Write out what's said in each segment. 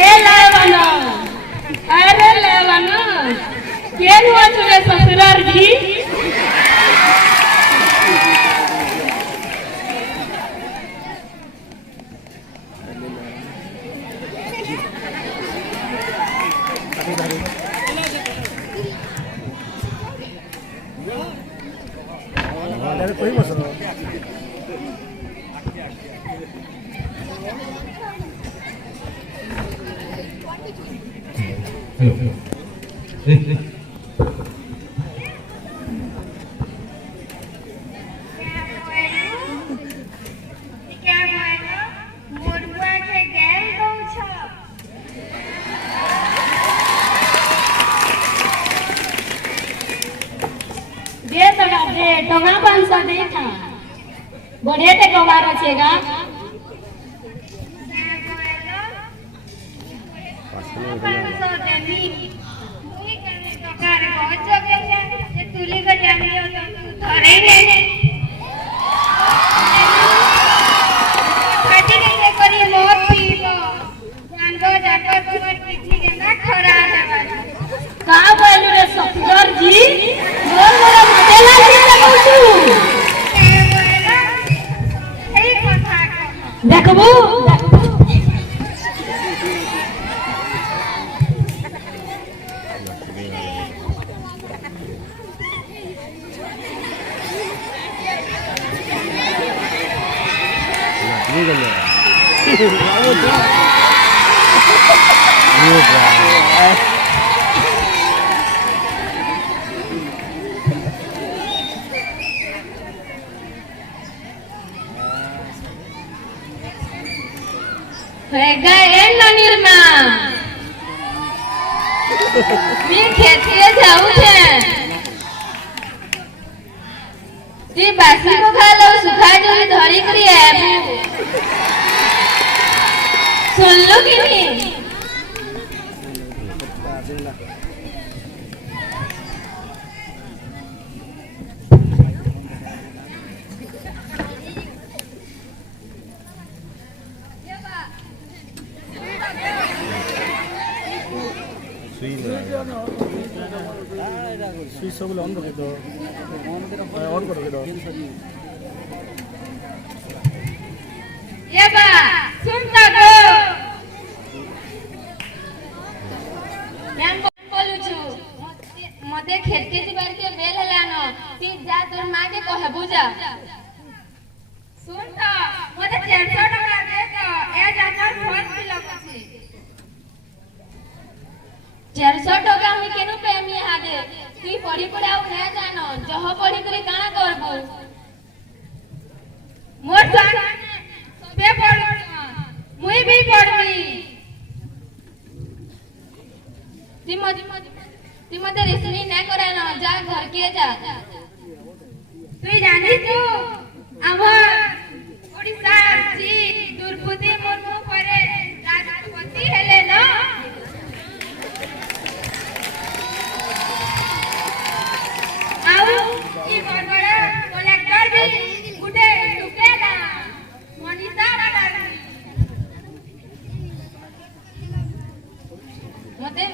ये लेवना अरे लेवना केन हुआ चुरे ससुरार जी कोई मसला टोंगा 500 देखा बढ़िया ते कवार छेगा तुली का जानियो तो धरे नहीं खाती नहीं करी मोर पीबो जानबो जातो तुम्हार किछि के ना खरा जाबा का बोलू रे सफदर जी बोल मोरा मदेला जी लगौछु सही कथा देखबू निर्मा खेतीए जाऊ ती बासी को खा लो सुखा जो धरी करी सुन लो कि नहीं सुई सब ऑन रखे दो ऑन कर रखे दो ये बा सुनता को मैं बोलू छु मते खेत के दिवार के बेल हलानो ती जा तोर मां के कहे बुझा सुन तो मते 400 टका दे तो ए जाकर फोन भी लगछि 400 टका हम केनु पेमी हादे तू पढ़ी पढ़ाऊ ना जानो जह पढ़ी करी काना करबो मोर सान सबे पढ़ी मुई भी पढ़बी ती मते रिसनी ना करे ना जा घर के जा तू जानी तू हमर ओडिसा जी दुर्बुद्धि मुर्मू परे राष्ट्रपति हेले ना ई बड़बड़ा कलेक्टर भी गुटे टुकेला मनीषा वाला मते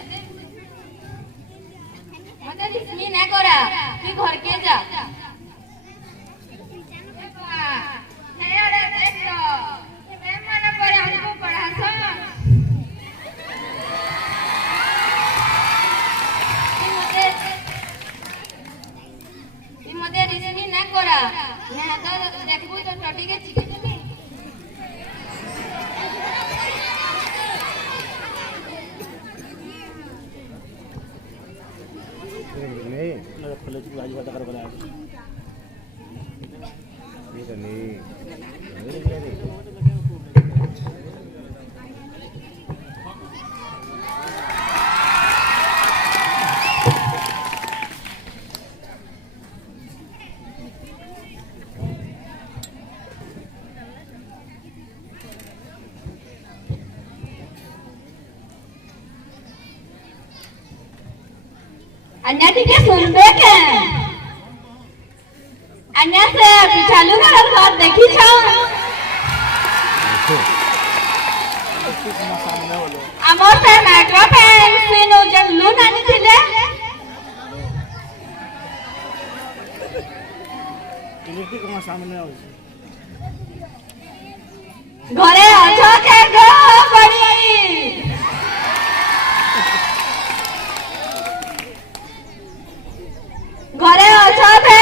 इसमें ना करा तू घर के जा नया रे देख लो मैं मन पर हमको पढ़ासो मते रिजनी ना करा ना तो देखबू तो टटी के चिके देबी नहीं ना खोले की आज बात कर बना ये तो नहीं अन्या टिके सुनबे के अन्या से पिछालू घर देखी छौ सामने बोलो आमो से माइक्रो फैंसी नु जब लून आनी थिले इलेक्ट्रिक सामने हो घरे अछो के गो बड़ी घरे अछो बे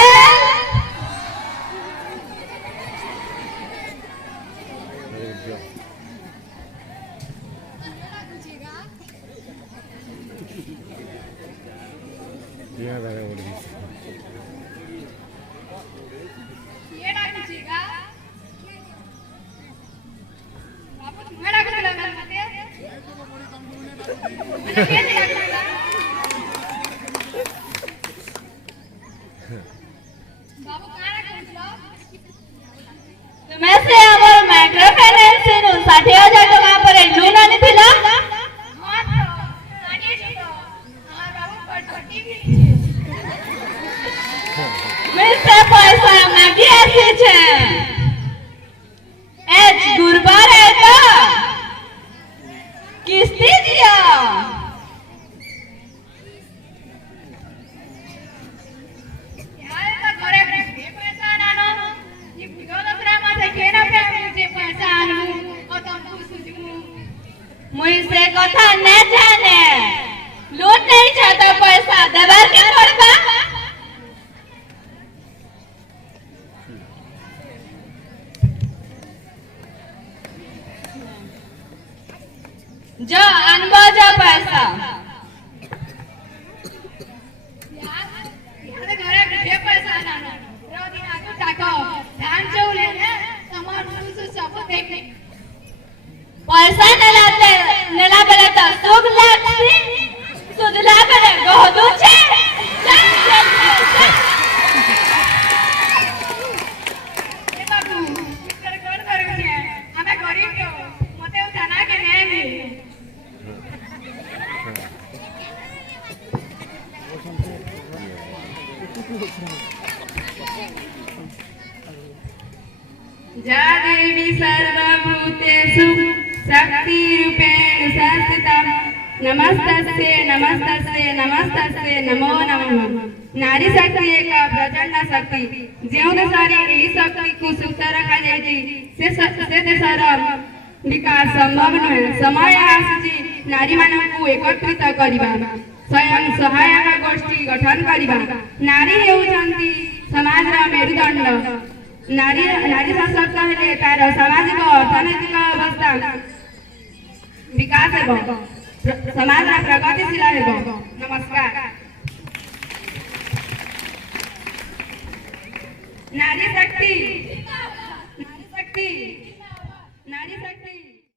तुम्हें से हमर माइक्रो फाइनेंस नु 60,000 टका पर लोन आनी थिला हां तो आनी छी तो हमर बाबू पटपटी भी मैं से पैसा मांगी आसी छे एच गुरबार है तो किस्ती दिया यार का घरे के पैसा नानो ये बिगो दसरा मासे केना पे मुझे पैसा आनु ओ तुम सुजू मुई से कथा न जाने लोन नहीं चाहता पैसा देबार के पड़बा जो अनबो जो पैसा यार घरे के पैसा नानो रोदी आगु टाको धान चौले ने तमार मुसु सब देख पैसा नेला बेले तो सुख लागसी सुधला बेले गोदू छे ए बाबू कर कोन करू छे हमें गरीब के मते उठाना के नहीं जा देवी सर्वभूतेषु शक्तिरूपेण संस्थिता नमस्तस्यै नमस्तस्यै नमस्तस्यै नमो नमः नारी शक्ति एक प्रचंड शक्ति जो देशरे एही शक्ति को सुप्त रखा जायछि से देशर विकास संभव नहे समय आसी नारी मानकु एकत्रित करिबा स्वयं सहायक गोष्ठी गठन करिबा नारी हेउछन्ति समाजर मेरुदंड नारी सशक्त हेले तार सामाजिक अर्थनैतिक अवस्था विकास हेबो समाज प्रगतिशील हेबो नमस्कार नारी शक्ति